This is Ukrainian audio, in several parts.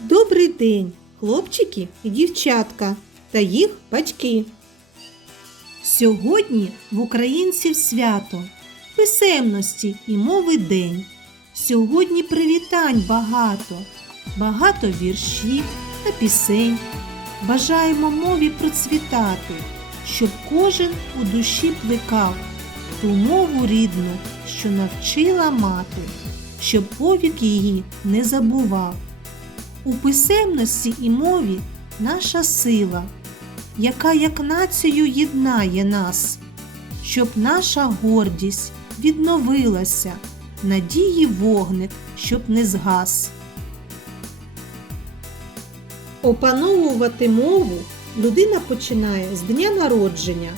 Добрий день, хлопчики і дівчатка та їх батьки. Сьогодні в українців свято, писемності і мови день. Сьогодні привітань багато, багато віршів та пісень. Бажаємо мові процвітати, щоб кожен у душі плекав ту мову рідну, що навчила мати, щоб повік її не забував. У писемності і мові наша сила, яка як націю єднає нас, щоб наша гордість відновилася, надії вогник, щоб не згас. Опановувати мову людина починає з дня народження.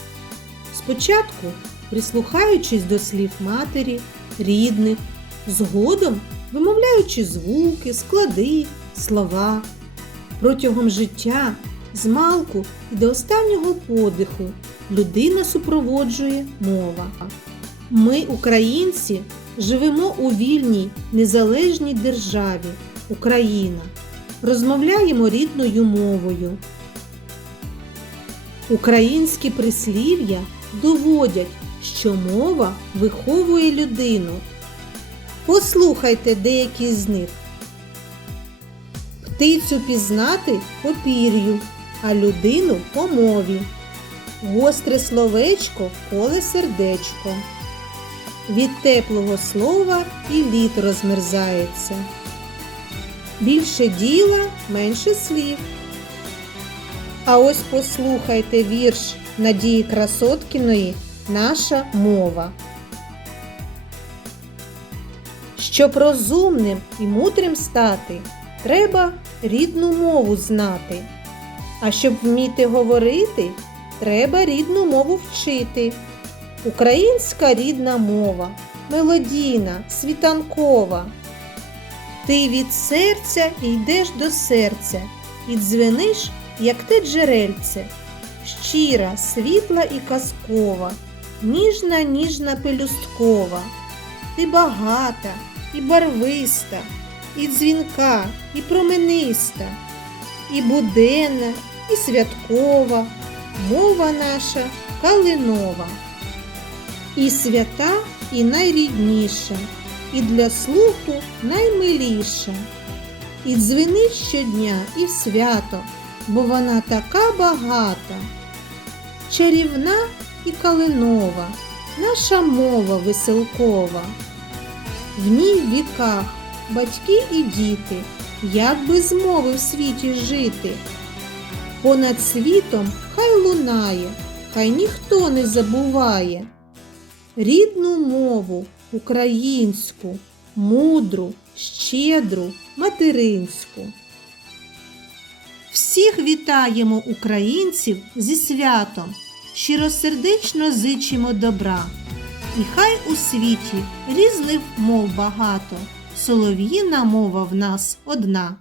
Спочатку прислухаючись до слів матері, рідних, згодом вимовляючи звуки, склади, слова. Протягом життя, з малку і до останнього подиху людина супроводжує мова. Ми, українці, живемо у вільній, незалежній державі Україна. Розмовляємо рідною мовою. Українські прислів'я доводять, що мова виховує людину. Послухайте деякі з них. Птицю пізнати по пір'ю, а людину по мові. Гостре словечко поле сердечко. Від теплого слова і лід розмерзається. Більше діла, менше слів. А ось послухайте вірш Надії Красоткіної Наша мова. Щоб розумним і мудрим стати, треба рідну мову знати. А щоб вміти говорити, треба рідну мову вчити. Українська рідна мова, мелодійна, світанкова. Ти від серця йдеш до серця, і дзвениш, як те джерельце, щира, світла і казкова, ніжна, ніжна пелюсткова. Ти багата і барвиста, і дзвінка, і промениста, і буденна, і святкова, мова наша калинова. І свята, і найрідніша, і для слуху наймиліша. І дзвенить щодня і свято, бо вона така багата. Чарівна і калинова, наша мова веселкова. В ній віках батьки і діти, як би з мови в світі жити. Понад світом хай лунає, хай ніхто не забуває. Рідну мову українську, мудру, щедру, материнську. Всіх вітаємо українців зі святом, щиросердечно зичимо добра. І хай у світі різних мов багато, солов'їна мова в нас одна.